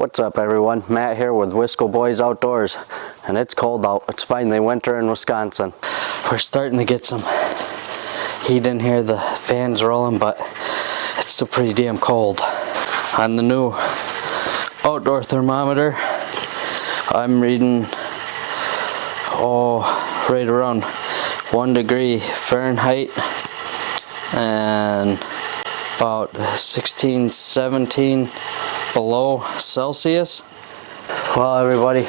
What's up everyone, Matt here with Wisco Boys Outdoors, and it's cold out. It's finally winter in Wisconsin. We're starting to get some heat in here, the fan's rolling, but it's still pretty damn cold. On the new outdoor thermometer, I'm reading right around 1 degree Fahrenheit and about 16, 17 below Celsius. Well everybody,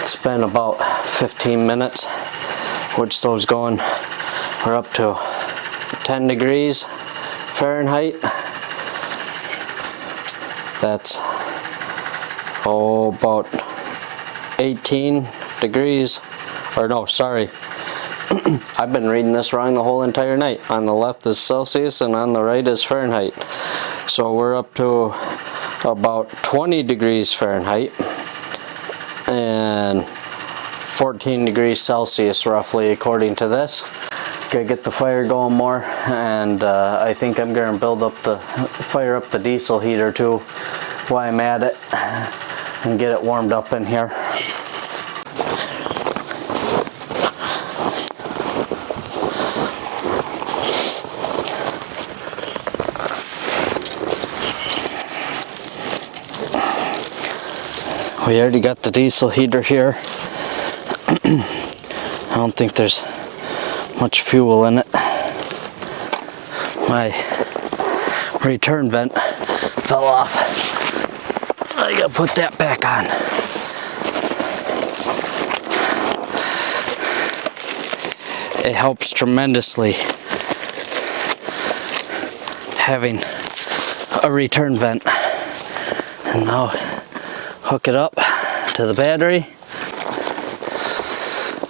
it's been about 15 minutes. Wood stove's going. We're up to 10 degrees Fahrenheit. That's about 18 degrees, or no, sorry. I've been reading this wrong the whole entire night. On the left is Celsius and on the right is Fahrenheit. So we're up to about 20 degrees Fahrenheit and 14 degrees Celsius roughly, according to this. Gotta get the fire going more, and I think I'm gonna fire up the diesel heater too while I'm at it and get it warmed up in here. We already got the diesel heater here. I don't think there's much fuel in it. My return vent fell off. I gotta put that back on. It helps tremendously having a return vent. And now hook it up to the battery.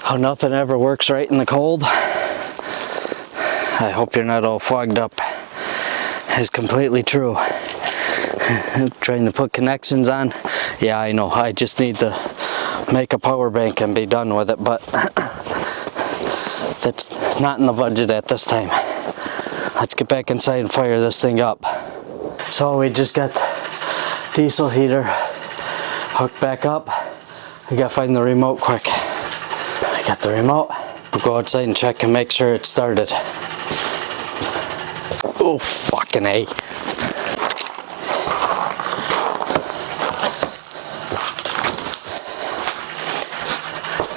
How nothing ever works right in the cold. I hope you're not all fogged up. It's completely true. Trying to put connections on. Yeah, I know. I just need to make a power bank and be done with it, but that's not in the budget at this time. Let's get back inside and fire this thing up. So we just got the diesel heater hooked back up. I gotta find the remote quick. I got the remote. We'll go outside and check and make sure it started. Oh, fucking A.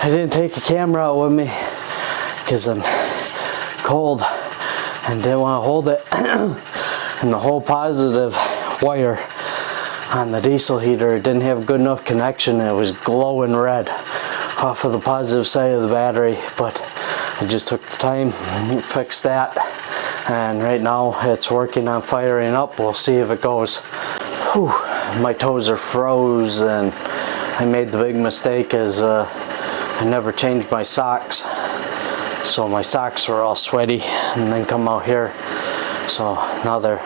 I didn't take a camera out with me because I'm cold and didn't want to hold it. And the whole positive wire on the diesel heater, it didn't have good enough connection. It was glowing red off of the positive side of the battery, but I just took the time and fixed that, and right now it's working on firing up. We'll see if it goes. Whew, my toes are froze, and I made the big mistake as I never changed my socks, so my socks were all sweaty and then come out here, so now they're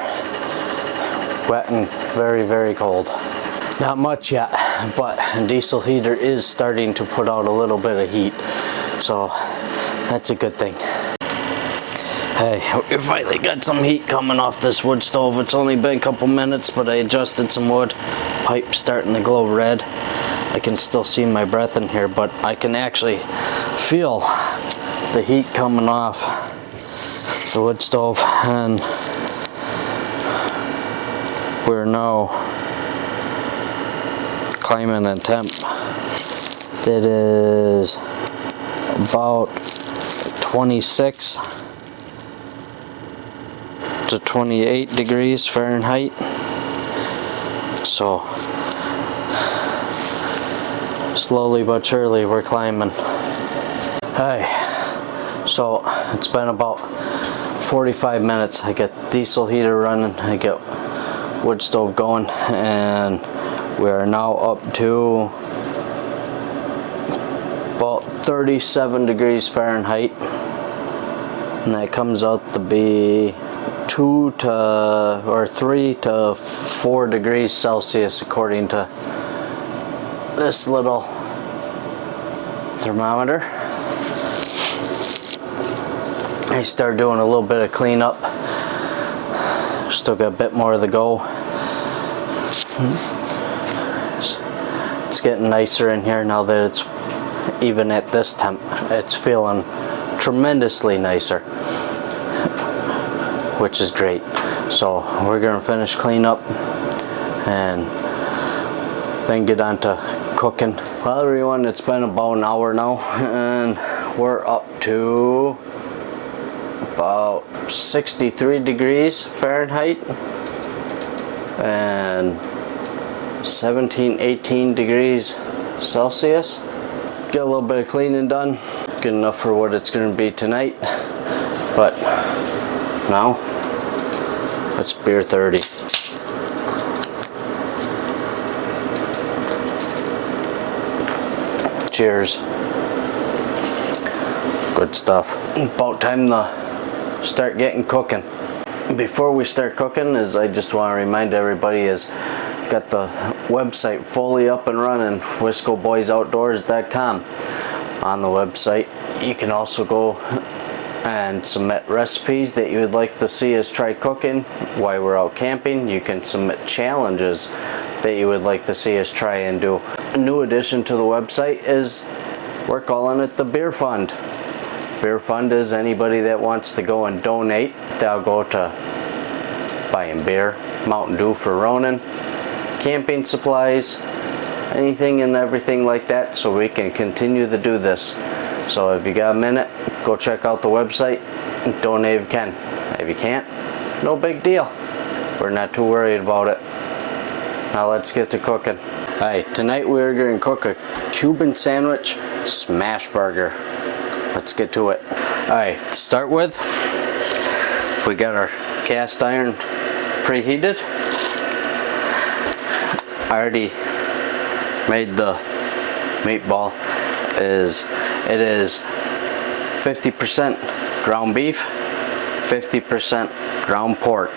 wet and very, very cold. Not much yet, but the diesel heater is starting to put out a little bit of heat, so that's a good thing. Hey, we finally got some heat coming off this wood stove. It's only been a couple minutes, but I adjusted some wood. Pipe's starting to glow red. I can still see my breath in here, but I can actually feel the heat coming off the wood stove, and we're now climbing in temp. It is about 26 to 28 degrees Fahrenheit. So slowly but surely we're climbing. Hey, so it's been about 45 minutes. I got diesel heater running, I got wood stove going, and we are now up to about 37 degrees Fahrenheit, and that comes out to be 3 to 4 degrees Celsius according to this little thermometer. I started doing a little bit of cleanup. Still got a bit more to go. getting nicer in here now that it's even at this temp. It's feeling tremendously nicer, which is great. So we're gonna finish clean up and then get on to cooking. Well everyone, it's been about an hour now and we're up to about 63 degrees Fahrenheit and 18 degrees Celsius. Get a little bit of cleaning done. Good enough for what it's going to be tonight. But now it's beer 30. Cheers. Good stuff. About time to start getting cooking. Before we start cooking, I just want to remind everybody is got the website fully up and running, wiscoboysoutdoors.com. On the website you can also go and submit recipes that you would like to see us try cooking while we're out camping. You can submit challenges that you would like to see us try and do. A new addition to the website is we're calling it the Beer Fund. Beer Fund is anybody that wants to go and donate. They'll go to buying beer, Mountain Dew for Ronan, camping supplies, anything and everything like that, so we can continue to do this. So if you got a minute, go check out the website and donate if you can. If you can't, no big deal. We're not too worried about it. Now let's get to cooking. Alright, tonight we're going to cook a Cuban sandwich smash burger. Let's get to it. Alright, to start with, we got our cast iron preheated. I already made the meatball. It is 50% ground beef, 50% ground pork.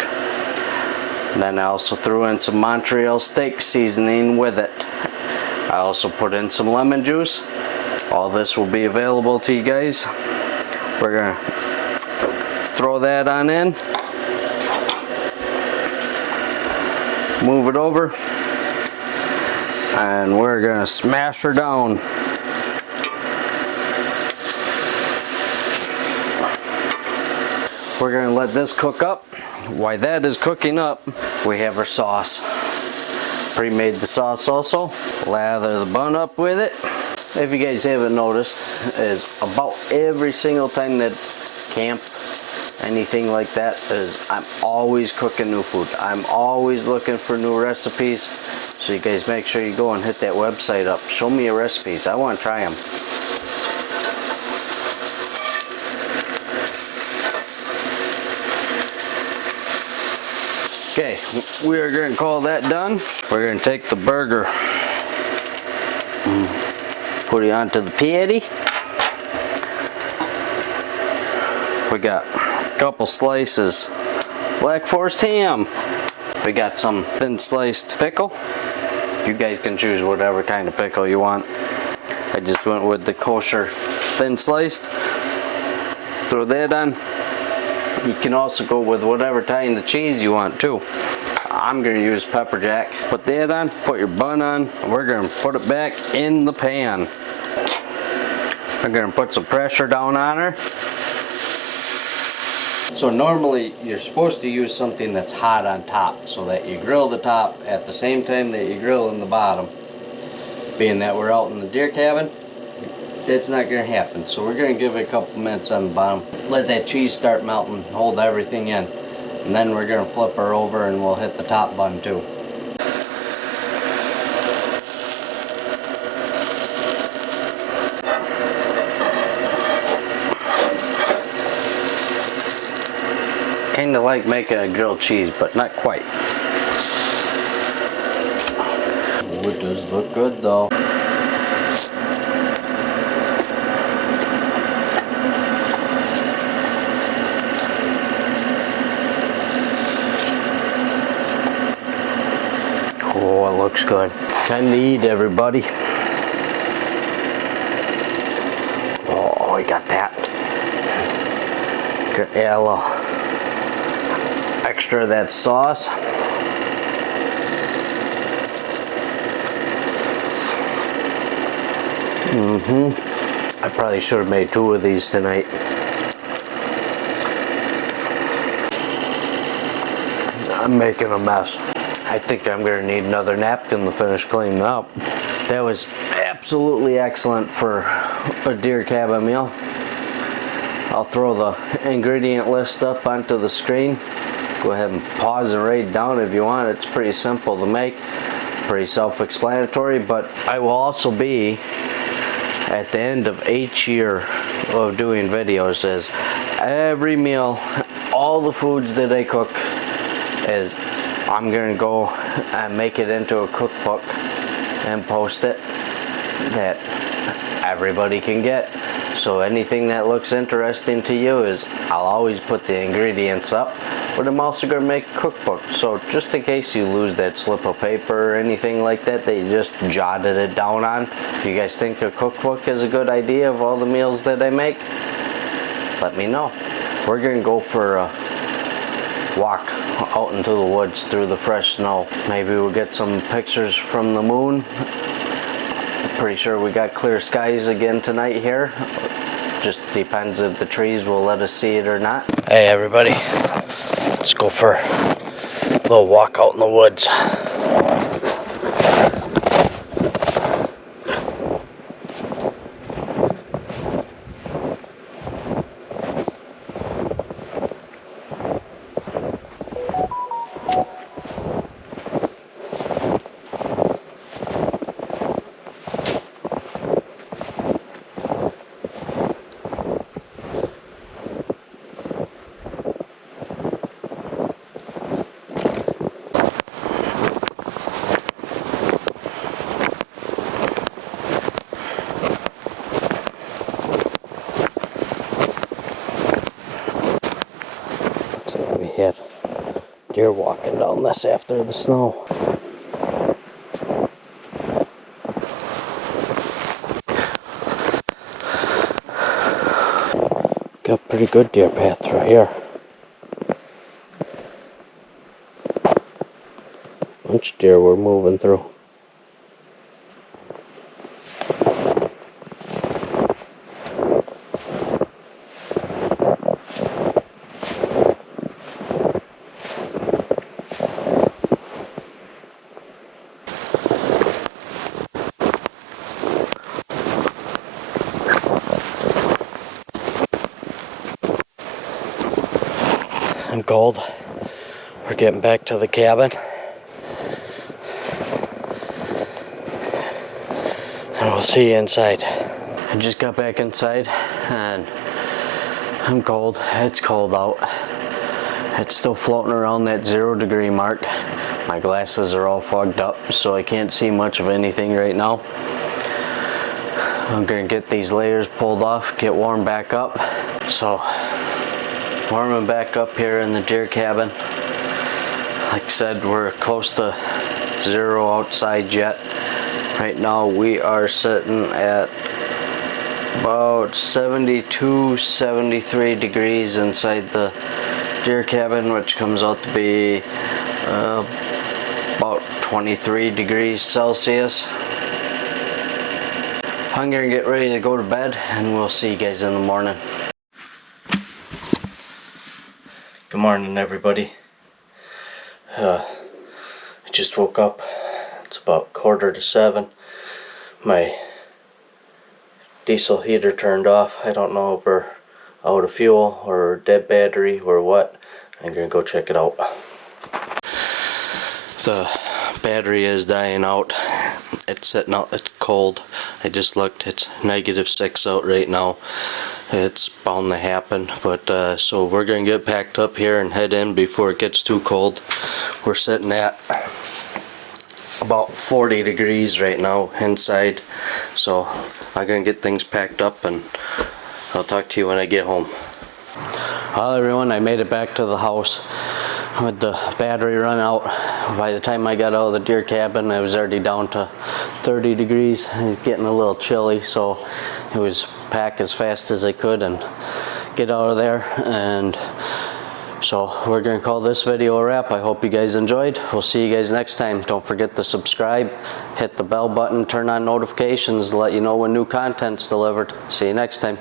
And then I also threw in some Montreal steak seasoning with it. I also put in some lemon juice. All this will be available to you guys. We're gonna throw that on in, move it over, and we're gonna smash her down. We're gonna let this cook up. While that is cooking up, we have our sauce. Pre-made the sauce also. Lather the bun up with it. If you guys haven't noticed, is about every single time that camp, anything like that, is I'm always cooking new food. I'm always looking for new recipes. So you guys make sure you go and hit that website up. Show me your recipes. I want to try them. Okay, we are going to call that done. We're going to take the burger, put it onto the patty. We got a couple slices Black Forest ham. We got some thin sliced pickle. You guys can choose whatever kind of pickle you want. I just went with the kosher thin sliced. Throw that on. You can also go with whatever kind of cheese you want too. I'm going to use pepper jack. Put that on, put your bun on. We're going to put it back in the pan. I'm going to put some pressure down on her. So normally you're supposed to use something that's hot on top so that you grill the top at the same time that you grill in the bottom. Being that we're out in the deer cabin, that's not going to happen. So we're going to give it a couple minutes on the bottom. Let that cheese start melting, hold everything in. And then we're going to flip her over and we'll hit the top bun too. Kind of like making a grilled cheese, but not quite. Oh, it does look good though. Oh, it looks good. Time to eat, everybody. Oh, we got that. Yeah, a little extra of that sauce. I probably should have made 2 of these tonight. I'm making a mess. I think I'm gonna need another napkin to finish cleaning up. That was absolutely excellent for a deer cabin meal. I'll throw the ingredient list up onto the screen. Go ahead and pause and write down if you want. It's pretty simple to make, pretty self-explanatory, but I will also be at the end of each year of doing videos is every meal, all the foods that I cook is I'm gonna go and make it into a cookbook and post it that everybody can get. So anything that looks interesting to you is I'll always put the ingredients up, but I'm also gonna make a cookbook. So just in case you lose that slip of paper or anything like that that you just jotted it down on, if you guys think a cookbook is a good idea of all the meals that I make, let me know. We're gonna go for a walk out into the woods through the fresh snow. Maybe we'll get some pictures from the moon. Pretty sure we got clear skies again tonight here. Just depends if the trees will let us see it or not. Hey everybody, let's go for a little walk out in the woods. We had deer walking down this after the snow. Got a pretty good deer path through here. Bunch of deer we're moving through. I'm cold. We're getting back to the cabin. And we'll see you inside. I just got back inside and I'm cold. It's cold out. It's still floating around that 0-degree mark. My glasses are all fogged up, so I can't see much of anything right now. I'm gonna get these layers pulled off, get warmed back up. So, warming back up here in the deer cabin. Like I said, we're close to 0 outside yet. Right now we are sitting at about 72, 73 degrees inside the deer cabin, which comes out to be about 23 degrees Celsius. I'm gonna get ready to go to bed and we'll see you guys in the morning. Good morning everybody. I just woke up. It's about 6:45. My diesel heater turned off. I don't know if we're out of fuel or dead battery or what. I'm gonna go check it out. The battery is dying out. It's sitting out, it's cold. I just looked, it's -6 out right now. It's bound to happen, but so we're gonna get packed up here and head in before it gets too cold. We're sitting at about 40 degrees right now inside, so I'm gonna get things packed up and I'll talk to you when I get home. Well everyone, I made it back to the house with the battery run out. By the time I got out of the deer cabin, I was already down to 30 degrees. It was getting a little chilly, so it was pack as fast as I could and get out of there and So we're gonna call this video a wrap. I hope you guys enjoyed. We'll see you guys next time. Don't forget to subscribe, hit the bell button, turn on notifications to let you know when new content's delivered. See you next time.